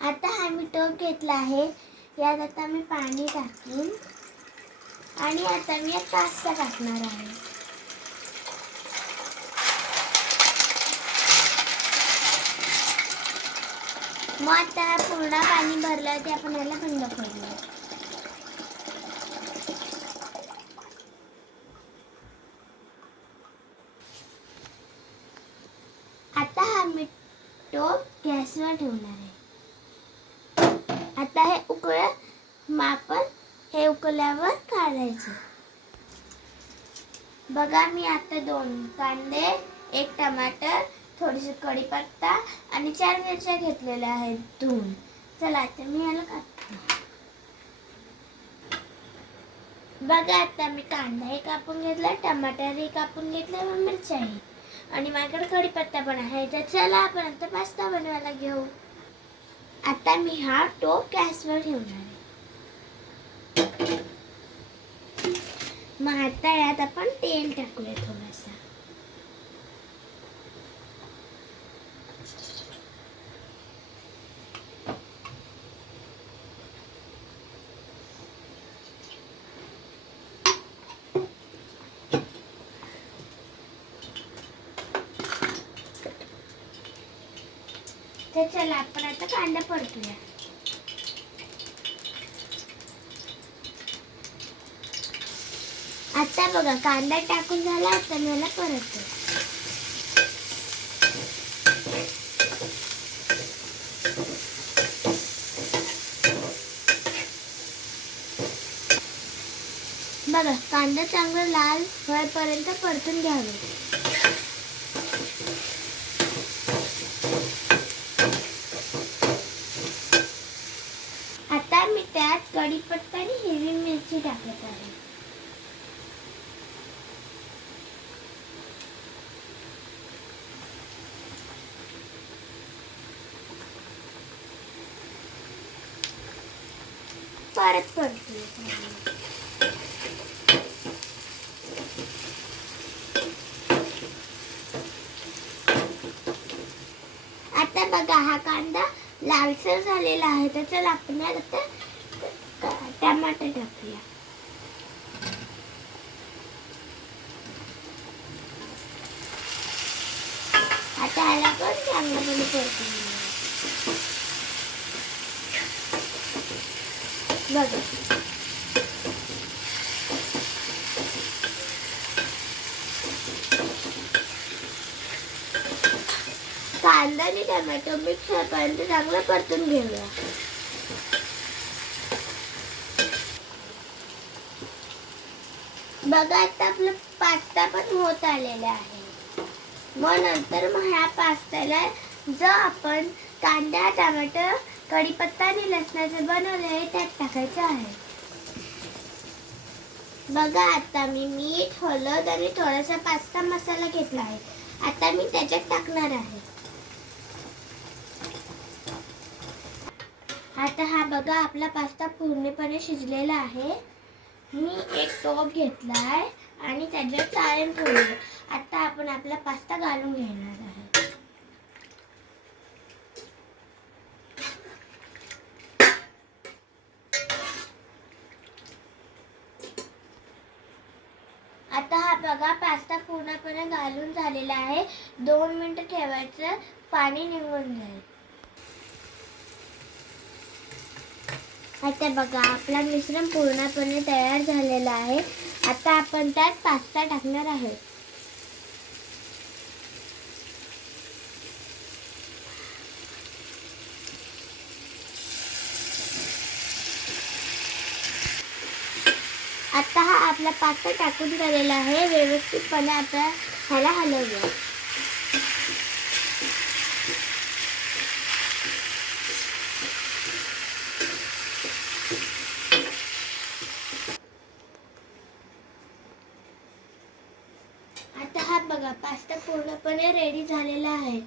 आता हा मी टोप घेतला आहे, यात आता मी पाणी टाकून आणि आता मी यात पास्ता टाकणार आहे. मग आता पूर्ण पाणी भरलं ते आपण याला बंद करूया. आता हा मी टोप गॅसवर ठेवणार आहे. आता हे हे उकळल्यावर काढायचं. बघा मी आता 2 कांदे, 1 टमाटर, थोडीशी कढीपत्ता आणि 4 मिरच्या घेतलेल्या आहेत धुवून. चला आता मी याला कापते. बघा आता मी कांदाही कापून घेतला, टमाटरही कापून घेतला व मिरच्याही, आणि माझ्याकडे कढीपत्ता पण आहे. तर चला आपण आता पास्ता बनवायला घेऊ. आता मी हा टोप गॅसवर ठेवणार आहे. मग आता यात आपण तेल टाकूया थोडंसं. तर चला आपण आता कांदा परतूया. आता बघा कांदा टाकून झाला. आता मी याला परतते. बघा कांदा चांगला लाल होईपर्यंत परतून घ्यावे. आता मी त्यात कढीपत्ता आणि हिरवी मिरची टाकत आहे. परत परतूया. आता बघा हा कांदा लालसर झालेला आहे. तर चला आपण आता टमाटर टाकूया. आता याला पण चांगल्यापणे परतून घेऊया. बघा कांदा आणि टोमॅटो मिक्स होईपर्यंत चांगलं परतून घेऊया. बघा आता आपला पास्ता पण होत आलेला आहे. मग ह्या पास्त्याला जो आपण कांदा, टमाटर, कढीपत्ता आणि लसणाचं बनवलं आहे त्यात टाकायचं आहे. बघा आता मी मीठ, हळद आणि थोडासा पास्ता मसाला घेतला आहे. आता मी त्याच्यात टाकणार आहे. आता हा बघा आपला पास्ता पूर्णपणे शिजलेला आहे. मी एक टोप घेतलाय आणि त्याच्यात चाळण ठेवली. आता आपण आपला पास्ता घालून घेणार आहे. आता हा बघा पास्ता पूर्णपणे घालून झालेला आहे. 2 मिनिटं ठेवायचं, पाणी निघून जाईल. आता बघा आपला मिश्रण पूर्णपणे तयार झालेला आहे. आता आपण त्यात पास्ता टाकणार आहे. आता हा आपला पास्ता टाकून झालेला आहे. व्यवस्थितपणे आता ह्याला हलवूया. आता हा बघा पास्ता पूर्णपणे रेडी झालेला आहे.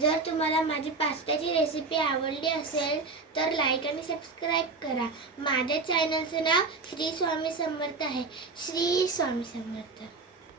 जर तुम्हाला माझी पास्त्याची रेसिपी आवडली असेल तर लाईक आणि सबस्क्राईब करा. माझ्या चॅनलचं नाव श्री स्वामी समर्थ आहे. श्री स्वामी समर्थ.